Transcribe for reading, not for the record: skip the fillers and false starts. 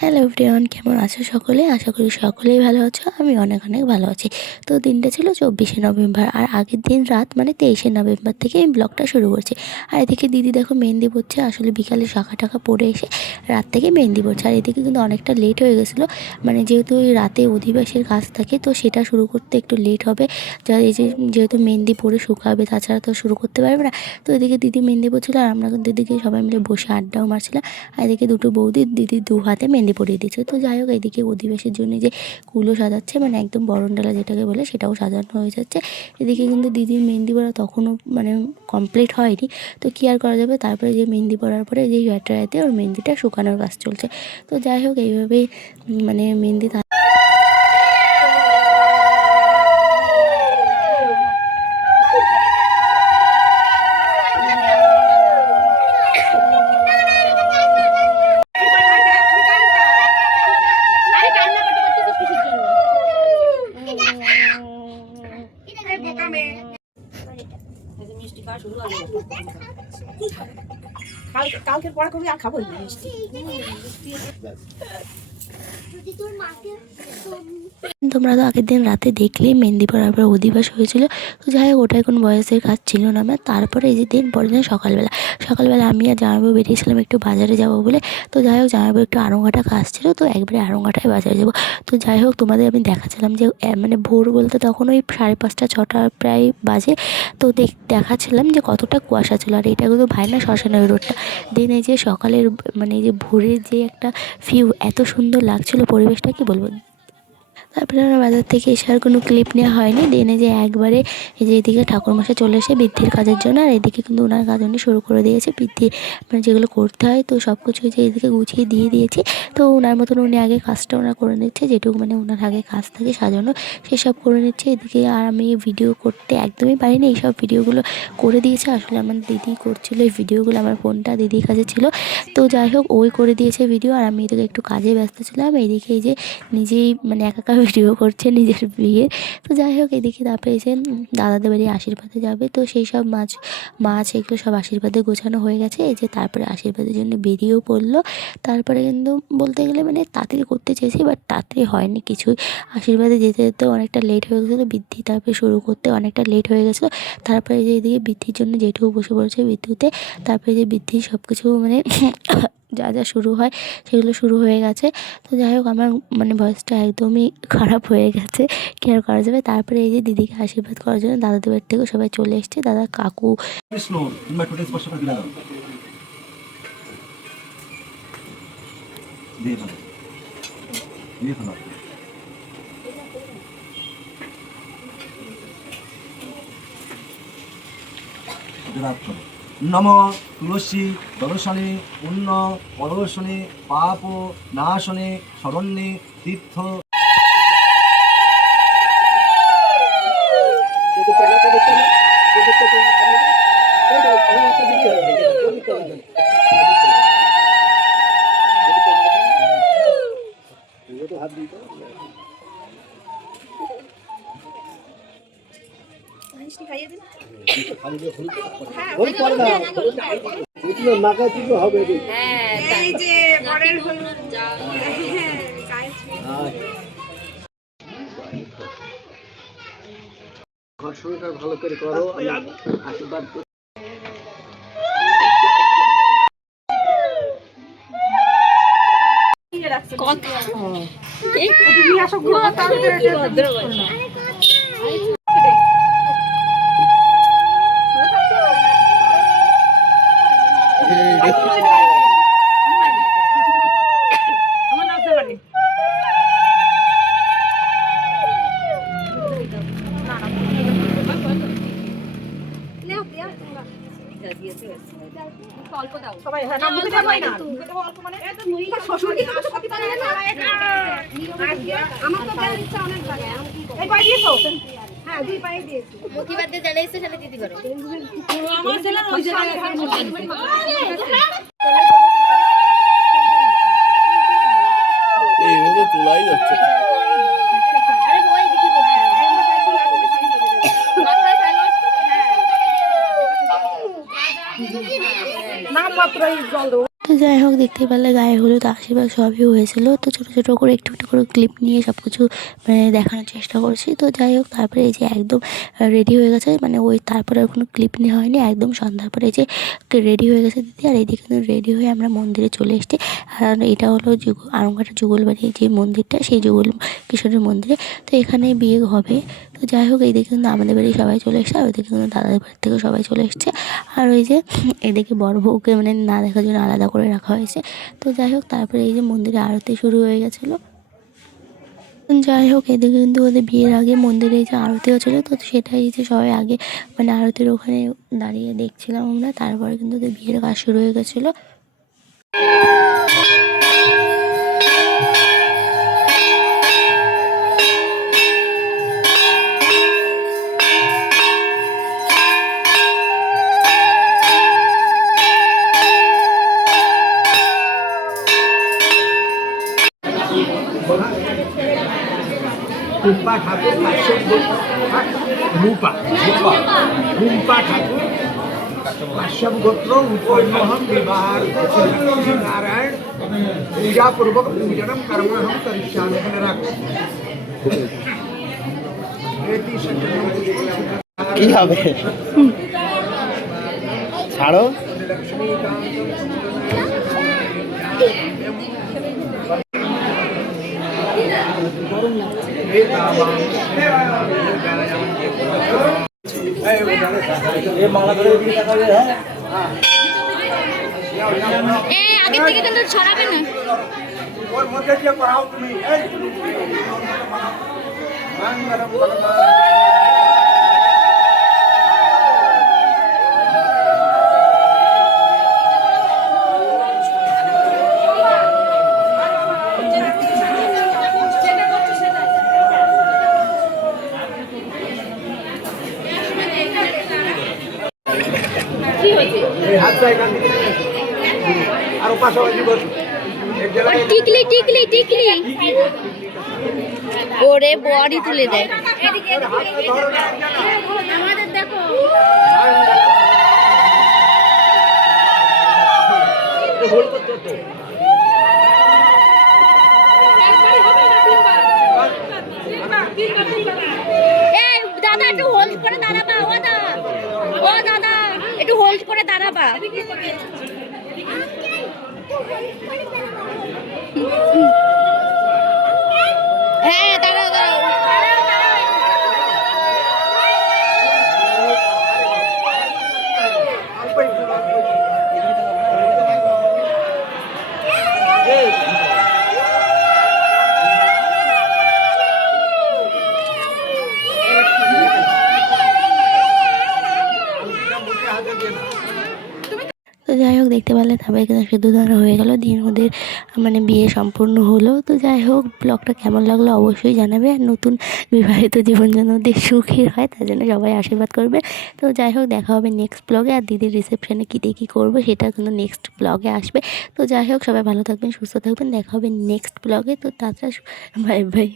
Hello everyone, কেমন আছো সকলে? আশা করি সকলেই ভালো আছো। আমি অনেক অনেক ভালো আছি। তো দিনটা ছিল 24শে নভেম্বর, আর আগের দিন রাত মানে 23শে নভেম্বর থেকে আমি ব্লগটা শুরু করছি। আর এদিকে দিদি দেখো মেহেন্দি পড়ছে। আসলে বিকালে শাখা টাকা পরে এসে রাত থেকে মেহেন্দি পড়ছে। আর এদিকে কিন্তু অনেকটা লেট হয়ে গেছিলো, মানে যেহেতু ওই রাতে অধিবাসের কাজ থাকে, তো সেটা শুরু করতে একটু লেট হবে। এই যে যেহেতু মেহেন্দি পরে শুকাবে, তাছাড়া তো শুরু করতে পারবে না। তো এদিকে দিদি মেহেন্দি পড়ছিল, আর আমরা কিন্তু দিদিকে সবাই মিলে বসে আড্ডাও মারছিলাম। আর এদিকে দুটো বৌদি দিদির দু হাতে মেহেন্দি পরিয়ে দিচ্ছে। তো যাই হোক, এদিকে অধিবাসের জন্য যে কুলো সাজাচ্ছে, মানে একদম বরণডালা যেটাকে বলে, সেটাও সাজানো হয়ে যাচ্ছে। এদিকে কিন্তু দিদির মেহেন্দি পরা তখনও মানে কমপ্লিট হয়নি। তো কী আর করা যাবে, তারপরে যে মেহেন্দি পরার পরে যে হেয়ার ওর মেহেন্দিটা শুকানোর কাজ চলছে। তো যাই হোক, এইভাবেই মানে মেহেন্দি কালকের পরে কবি আর খাবো না মিষ্টি। তোমরা তো আগের দিন রাতে দেখলেই মেহেন্দি পরার পর অধিবাস হয়েছিল। তো যাই হোক, ওটাই কোনো বয়সের কাজ ছিল না আমার। তারপরে এই যে দিন পরের দিন সকালবেলা আমি আর জামাইবাবু বেরিয়েছিলাম একটু বাজারে যাবো বলে। তো যাই হোক, জামাইবাবু একটু আড়ংঘাটা কাজ ছিল, তো একবারে আড়ংঘাটায় বাজারে যাবো। তো যাই হোক, তোমাদের আমি দেখাচ্ছিলাম যে মানে ভোর বলতে তখন ওই 5:30 6টা প্রায় বাজে। তো দেখাচ্ছিলাম যে কতটা কুয়াশা ছিল। আর এটা কিন্তু ভাইনা শ্মশানের রোডটা। দেন এই যে সকালের মানে এই যে ভোরের যে একটা ভিউ, এত সুন্দর লাগছিল পরিবেশটা, কি বলবো। তারপরে আমরা বাজার থেকে এসে আর কোনো ক্লিপ নেওয়া হয়নি। দেনে যে একবারে এই যে এদিকে ঠাকুরমশাই চলে এসে বৃদ্ধির কাজের জন্য, আর এদিকে কিন্তু ওনার কাজ উনি শুরু করে দিয়েছে। বৃদ্ধি মানে যেগুলো করতে হয়, তো সব কিছু যে এদিকে গুছিয়ে দিয়ে দিয়েছি। তো ওনার মতন উনি আগে কাজটা ওনার করে নিচ্ছে, যেটুকু মানে ওনার আগে কাজ থাকে সাজানো, সেসব করে নিচ্ছে এদিকে। আর আমি ভিডিও করতে একদমই পারিনি, এইসব ভিডিওগুলো করে দিয়েছে আসলে আমার দিদি করছিল এই ভিডিওগুলো। আমার ফোনটা দিদির কাছে ছিল। তো যাই হোক, ওই করে দিয়েছে ভিডিও, আর আমি এদিকে একটু কাজে ব্যস্ত ছিলাম। এইদিকে এই যে নিজেই মানে একা ভিডিও করছে নিজের বিয়ে। তো যাই হোক, এদিকে তারপরে এসে দাদাদের বাড়ি আশীর্বাদে যাবে, তো সেই সব মাছ এগুলো সব আশীর্বাদে গোছানো হয়ে গেছে। এই যে তারপরে আশীর্বাদের জন্য বেরিয়েও পড়লো। তারপরে কিন্তু বলতে গেলে মানে তাড়াতাড়ি করতে চেয়েছি, বাট তাড়াতাড়ি হয়নি কিছুই। আশীর্বাদে যেতে যেতে অনেকটা লেট হয়ে গেছিলো, বৃদ্ধি তারপরে শুরু করতে অনেকটা লেট হয়ে গেছিলো। তারপরে যে এদিকে বৃদ্ধির জন্য যেটুকু বসে পড়েছে বিদ্যুতে। তারপরে যে বৃদ্ধির সব কিছু মানে যা যা শুরু হয় সেগুলো শুরু হয়ে গেছে। তো যাই হোক, আমার মানে ভয়েসটা একদমই খারাপ হয়ে গেছে, কী আর করা যাবে। তারপরে এই যে দিদিকে আশীর্বাদ করার জন্য দাদাদের বাড়ি থেকেও সবাই চলে এসছে, দাদা কাকু। কৃষ্ণ কিংবা ঠোঁটে স্পর্শ করে দিলে দাও দিয়ে ফেলো দিয়ে ফেলো নম তুলসী দর্শনে পুণ্য পদর্শনে পাপ নাশনে শরণ্যে তীর্থ। ঘর ভালো করে করো, আশীর্বাদ। সবাই হ্যাঁ না মুখে দেওয়া হয় না, মুখে দেওয়া অল্প মানে শ্বশুরকে তো সত্যি পারে না। আমার তো দেওয়ার ইচ্ছা অনেক জায়গায়, এই পাই দিয়েছো? হ্যাঁ, দুই পাই দিয়েছি। প্রতিবাদ দিয়ে জানাইছো, সেটা দিতে পারো। আমার ছেলে ওই জায়গায় এইভাবে তোলাই যাচ্ছে না। আরে ওই দেখি করতে নাম মাত্রই জল দেবো। তো যাই হোক, দেখতে দেখতে পেলে গায়ে হলুদ আশীর্বাদ সবই হয়েছিল। তো ছোটো ছোটো করে একটু একটু করে ক্লিপ নিয়ে সব কিছু মানে দেখানোর চেষ্টা করছি। তো যাই হোক তারপরে এই যে একদম রেডি হয়ে গেছে, মানে ওই তারপরে আর কোনো ক্লিপ নেওয়া হয়নি, একদম সন্ধ্যার পরে এই যে রেডি হয়ে গেছে দিদি। আর এইদিকে কিন্তু রেডি হয়ে আমরা মন্দিরে চলে এসেছি। আর এটা হলো আরামঘাটের যুগলবাড়ি যে মন্দিরটা, সেই যুগল কিশোরের মন্দিরে। তো এখানে বিয়ে হবে। তো যাই হোক এইদিকে কিন্তু আমাদের বাড়ি সবাই চলে এসেছে, আর ওইদিকে কিন্তু দাদাদের বাড়ি থেকে সবাই চলে এসেছে। আর ওই যে এদিকে বড় বউকে মানে না দেখার জন্য আলাদা করে রাখা হয়েছে। তো যাই হোক তারপরে এই যে মন্দিরে আরতি শুরু হয়ে গেছিলো। যাই হোক এদিকে কিন্তু ওদের বিয়ের আগে মন্দিরে এই যে আরতি হচ্ছিলো, তো সেটাই যে সবাই আগে মানে আরতির ওখানে দাঁড়িয়ে দেখছিলাম আমরা। তারপরে কিন্তু ওদের বিয়ের কাজ শুরু হয়ে গেছিলো। টুম্পা ঠাকুর রূপা টুম্পা ঠাকুর কাশ্যপ গোত্র উপন্যহম বিবাহ নারায়ণ পূজাপূর্বক পূজনম কর্মহম করিষ্যামি। এখানে রাখ কি হবে ছাড়ো। আগের থেকে কিন্তু ছড়াবে না। ওর মধ্যে দিয়ে পড়াও তুমি। আর পাশাপাশি এক জায়গায় টিকলি টিকলি টিকলি ওরে বডি তুলে দেয়। আমাদের দেখো দাদা একটু হোল্ড করে দাঁড়াবা। ও দাদা একটু হোল্ড করে দাঁড়াবা। হ্যাঁ দাঁড়াও দাঁড়াও। তো যাই হোক দেখতে পারলে তারপরে কিন্তু সিঁদুরদান হয়ে গেল, দিন ওদের মানে বিয়ে সম্পূর্ণ হলো। তো যাই হোক ব্লগটা কেমন লাগলো অবশ্যই জানাবে। আর নতুন বিবাহিত জীবন যেন ওদের সুখী হয় তার জন্য সবাই আশীর্বাদ করবে। তো যাই হোক দেখা হবে নেক্সট ব্লগে। আর দিদির রিসেপশনে কী দিয়ে কী করবো সেটা কিন্তু নেক্সট ব্লগে আসবে। তো যাই হোক সবাই ভালো থাকবেন, সুস্থ থাকবেন, দেখা হবে নেক্সট ব্লগে। তো তাছাড়া বাই বাই।